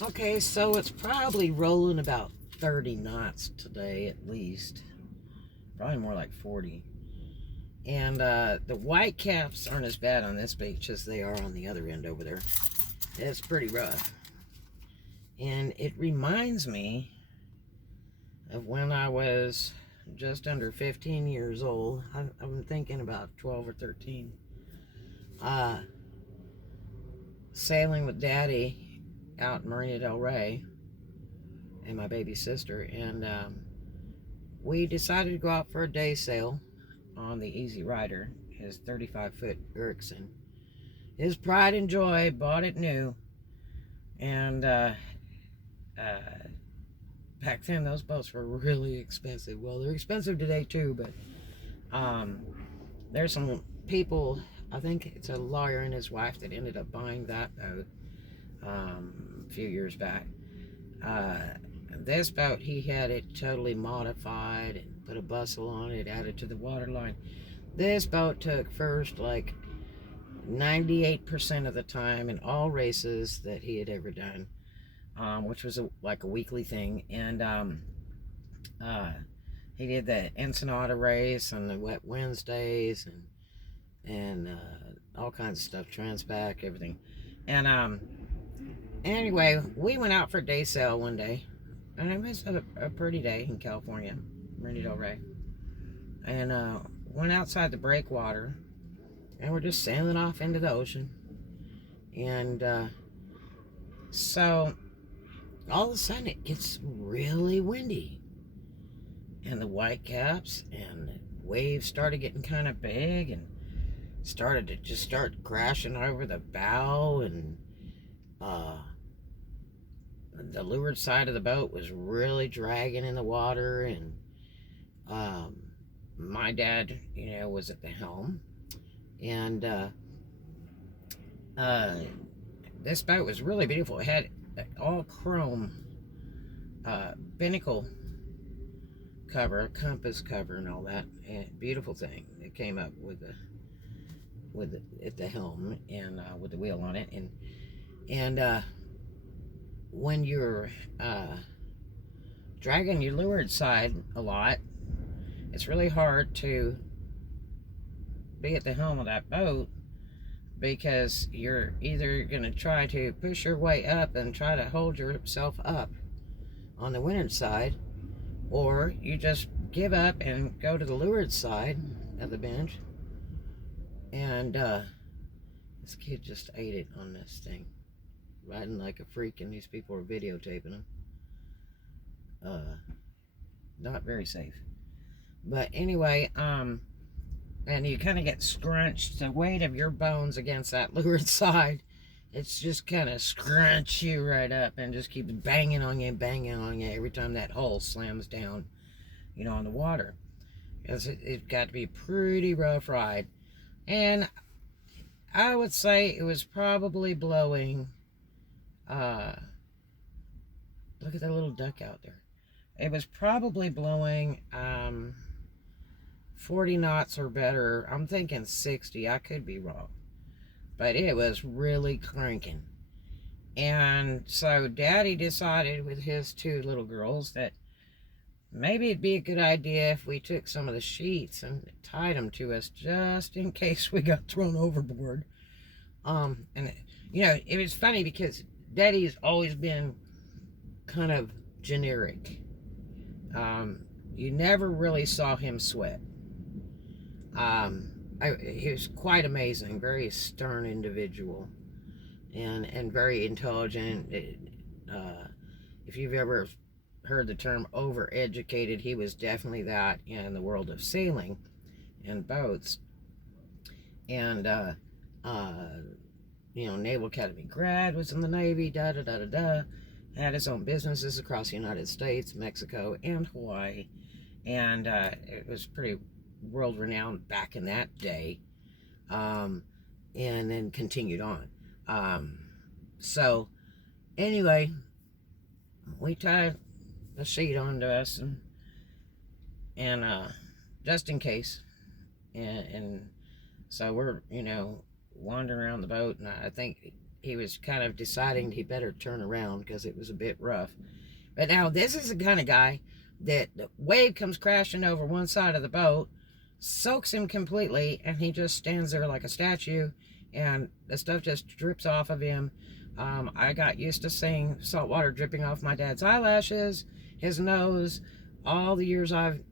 Okay, so it's probably rolling about 30 knots today at least. Probably more like 40. And the white caps aren't as bad on this beach as they are on the other end over there. It's pretty rough. And it reminds me of when I was just under 15 years old. I'm thinking about 12 or 13. Uh, Sailing with Daddy out in Marina del Rey and my baby sister. And we decided to go out for a day sail on the Easy Rider, his 35-foot Erickson. His pride and joy, bought it new. And uh, back then, those boats were really expensive. Well, they're expensive today too, but there's some people, I think it's a lawyer and his wife that ended up buying that boat a few years back. Uh, this boat, he had it totally modified and put a bustle on it, added to the waterline. This boat took first like 98% of the time in all races that he had ever done, which was like a weekly thing. And uh, he did the Ensenada race and the Wet Wednesdays and all kinds of stuff, Transpac, everything. And anyway, we went out for a day sail one day, and it was a pretty day in California, Marina del Rey. And went outside the breakwater, and we're just sailing off into the ocean. And so all of a sudden it gets really windy, and the whitecaps and the waves started getting kind of big and started to just start crashing over the bow, and the leeward side of the boat was really dragging in the water. And my dad, was at the helm. And this boat was really beautiful. It had all chrome binnacle cover, compass cover, and all that. And beautiful thing. It came up with at the helm, and with the wheel on it. And when you're dragging your leeward side a lot, it's really hard to be at the helm of that boat, because you're either going to try to push your way up and try to hold yourself up on the windward side, or you just give up and go to the leeward side of the bench. And this kid just ate it on this thing, riding like a freak, and these people were videotaping him. Not very safe. But anyway, and you kind of get scrunched. The weight of your bones against that leeward side, it's just kind of scrunch you right up and just keeps banging on you every time that hull slams down, on the water. Because it got to be a pretty rough ride. And I would say it was probably blowing, look at that little duck out there. It was probably blowing 40 knots or better. I'm thinking 60. I could be wrong. But it was really cranking. And so Daddy decided with his two little girls that maybe it'd be a good idea if we took some of the sheets and tied them to us just in case we got thrown overboard. And it was funny because Daddy's always been kind of generic. You never really saw him sweat. He was quite amazing, very stern individual, and very intelligent. If you've ever heard the term overeducated, he was definitely that in the world of sailing and boats. And Naval Academy grad, was in the Navy, had his own businesses across the United States, Mexico, and Hawaii. And it was pretty world renowned back in that day, and then continued on. So anyway, we tied a sheet onto us, and just in case. And so we're wandering around the boat, and I think he was kind of deciding he better turn around because it was a bit rough. But now this is the kind of guy that the wave comes crashing over one side of the boat, soaks him completely, and he just stands there like a statue, and the stuff just drips off of him. I got used to seeing salt water dripping off my dad's eyelashes, his nose, all the years I've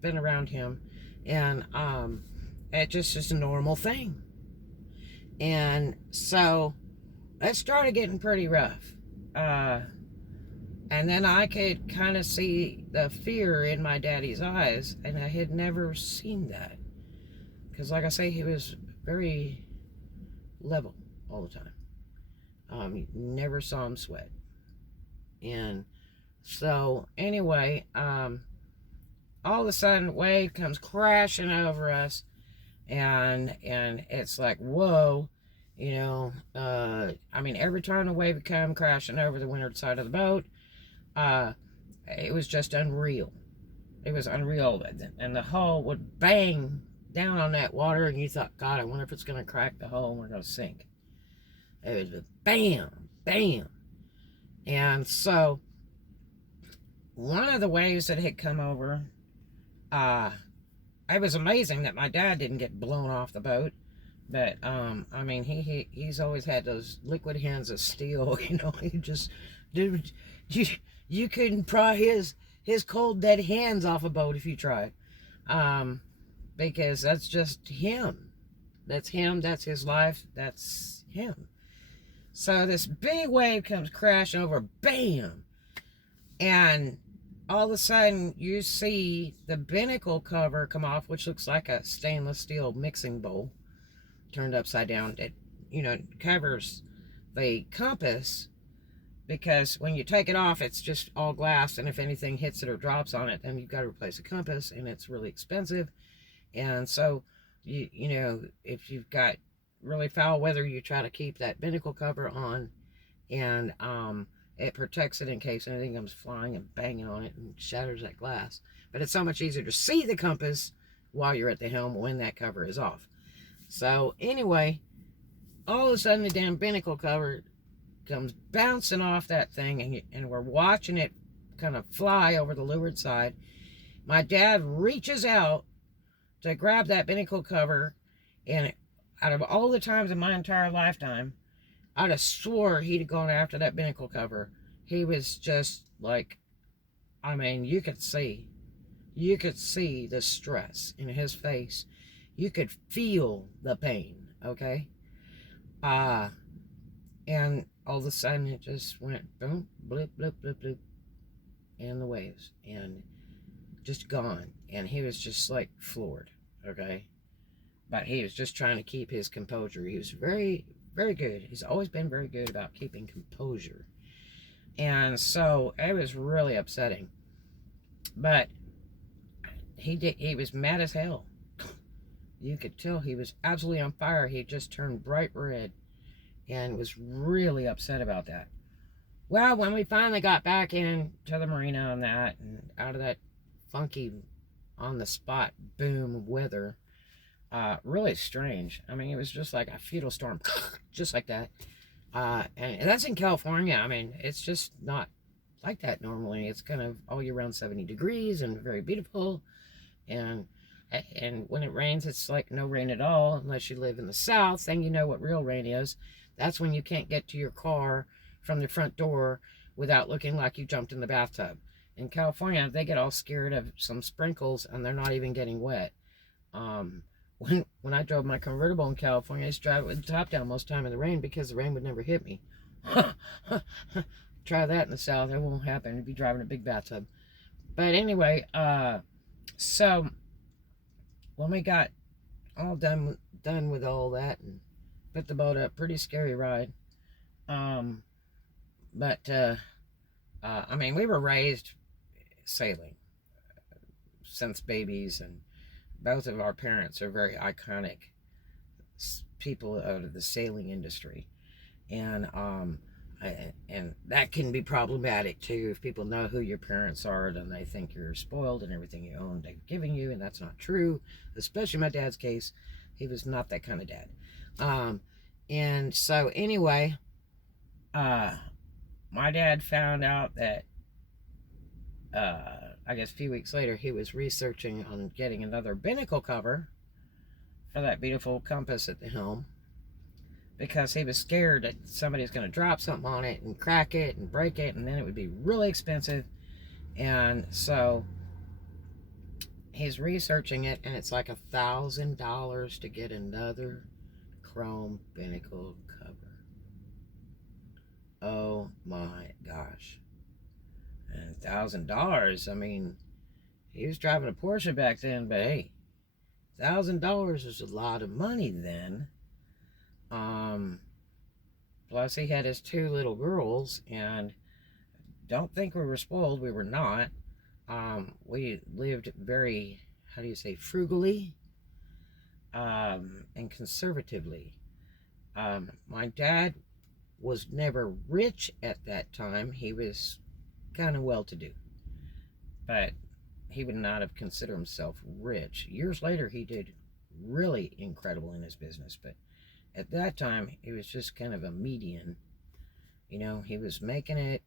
been around him, and it just is a normal thing. And so it started getting pretty rough. And then I could kind of see the fear in my daddy's eyes, and I had never seen that. Because, like I say, he was very level all the time. You never saw him sweat. And so, anyway, all of a sudden, wave comes crashing over us, and it's like, whoa, you know. I mean, every time the wave would come crashing over the windward side of the boat, it was just unreal. It was unreal, and the hull would bang down on that water, and you thought, God, I wonder if it's going to crack the hull and we're going to sink. It was bam, bam. And so, one of the waves that had come over, it was amazing that my dad didn't get blown off the boat. But, I mean, he's always had those liquid hands of steel, you know. He just, dude, you couldn't pry his cold, dead hands off a boat if you tried. Because that's just him. That's him, that's his life, that's him. So this big wave comes crashing over, bam! And all of a sudden, you see the binnacle cover come off, which looks like a stainless steel mixing bowl turned upside down. It, you know, covers the compass, because when you take it off, it's just all glass, and if anything hits it or drops on it, then you've got to replace the compass, and it's really expensive. And so, you know, if you've got really foul weather, you try to keep that binnacle cover on, and it protects it in case anything comes flying and banging on it and shatters that glass. But it's so much easier to see the compass while you're at the helm when that cover is off. So anyway, all of a sudden the damn binnacle cover comes bouncing off that thing, and we're watching it kind of fly over the leeward side. My dad reaches out to grab that binnacle cover, and out of all the times in my entire lifetime, I'd have swore he'd have gone after that binnacle cover. He was just like, I mean, you could see the stress in his face. You could feel the pain, okay? And all of a sudden it just went boom, blip, blip, blip, blip, and the waves, and just gone. And he was just like floored, okay? But he was just trying to keep his composure. He was very, very good. He's always been very good about keeping composure. And so it was really upsetting. But he was mad as hell. You could tell he was absolutely on fire. He just turned bright red and was really upset about that. Well, when we finally got back into the marina and that, and out of that funky on-the-spot boom weather, really strange. I mean, it was just like a feudal storm, just like that. And that's in California. I mean, it's just not like that normally. It's kind of all year round 70 degrees and very beautiful. And when it rains, it's like no rain at all, unless you live in the South. Then you know what real rain is. That's when you can't get to your car from the front door without looking like you jumped in the bathtub. In California, they get all scared of some sprinkles, and they're not even getting wet. When I drove my convertible in California, I used to drive it with the top down most of the time in the rain, because the rain would never hit me. Try that in the South. It won't happen. You'd be driving a big bathtub. But anyway, so when we got all done with all that and put the boat up, pretty scary ride. But I mean, we were raised sailing since babies, and both of our parents are very iconic people out of the sailing industry, and that can be problematic too. If people know who your parents are, then they think you're spoiled and everything you own they're giving you, and that's not true. Especially in my dad's case, he was not that kind of dad. And so anyway, uh, my dad found out that, I guess a few weeks later, he was researching on getting another binnacle cover for that beautiful compass at the helm, because he was scared that somebody's going to drop something on it and crack it and break it, and then it would be really expensive. And so he's researching it, and it's like $1,000 to get another chrome binnacle cover. Oh my gosh. And $1,000, I mean, he was driving a Porsche back then, but hey, $1,000 is a lot of money then. Plus he had his 2 little girls, and don't think we were spoiled. We were not. We lived very, how do you say, frugally, and conservatively. My dad was never rich at that time. He was kind of well-to-do, but he would not have considered himself rich. Years later, he did really incredible in his business, but at that time, he was just kind of a median. You know, he was making it,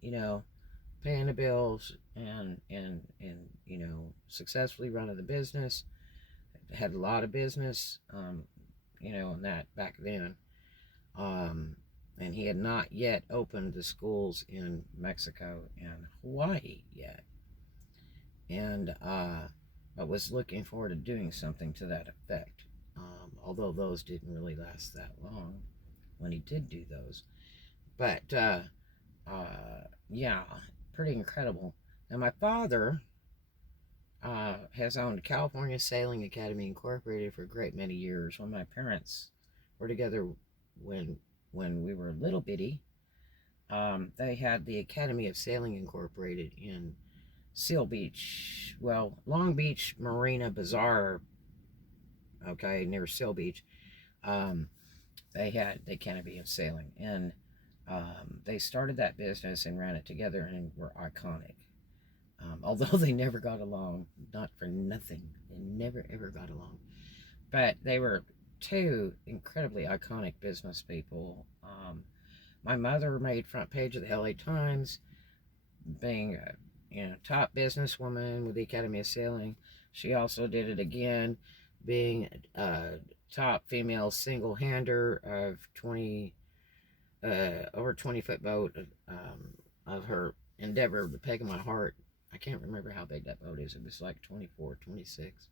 you know, paying the bills, and you know, successfully running the business. Had a lot of business, you know, and that back then. And he had not yet opened the schools in Mexico and Hawaii yet. And but was looking forward to doing something to that effect. Although those didn't really last that long when he did do those. But yeah, pretty incredible. And my father has owned California Sailing Academy Incorporated for a great many years. When my parents were together, when we were little bitty, they had the Academy of Sailing Incorporated in Seal Beach, well, Long Beach Marina Bazaar, okay, near Seal Beach. They had the Academy of Sailing, and they started that business and ran it together and were iconic. Although they never got along, not for nothing. They never ever got along. But they were 2 incredibly iconic business people. My mother made front page of the LA Times, being a, you know, top businesswoman with the Academy of Sailing. She also did it again, being a top female single-hander of 20 over 20-foot boat, of her Endeavor, the Peg of My Heart. I can't remember how big that boat is. It was like 24, 26.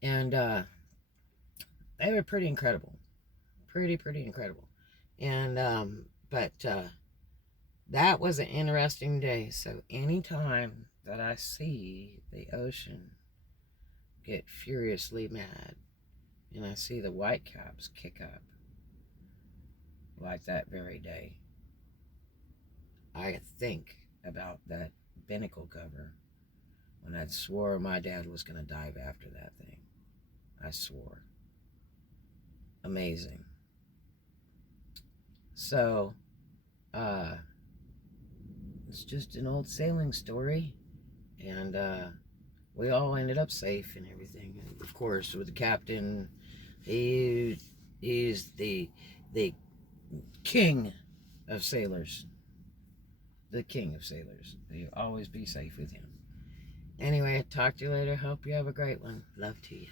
And they were pretty incredible. Pretty incredible. And but that was an interesting day. So anytime that I see the ocean get furiously mad, and I see the whitecaps kick up like that very day, I think about that binnacle cover when I swore my dad was going to dive after that thing. I swore. Amazing. So, it's just an old sailing story, and we all ended up safe and everything. And of course, with the captain, he's the king of sailors. The king of sailors. You always be safe with him. Anyway, talk to you later. Hope you have a great one. Love to you.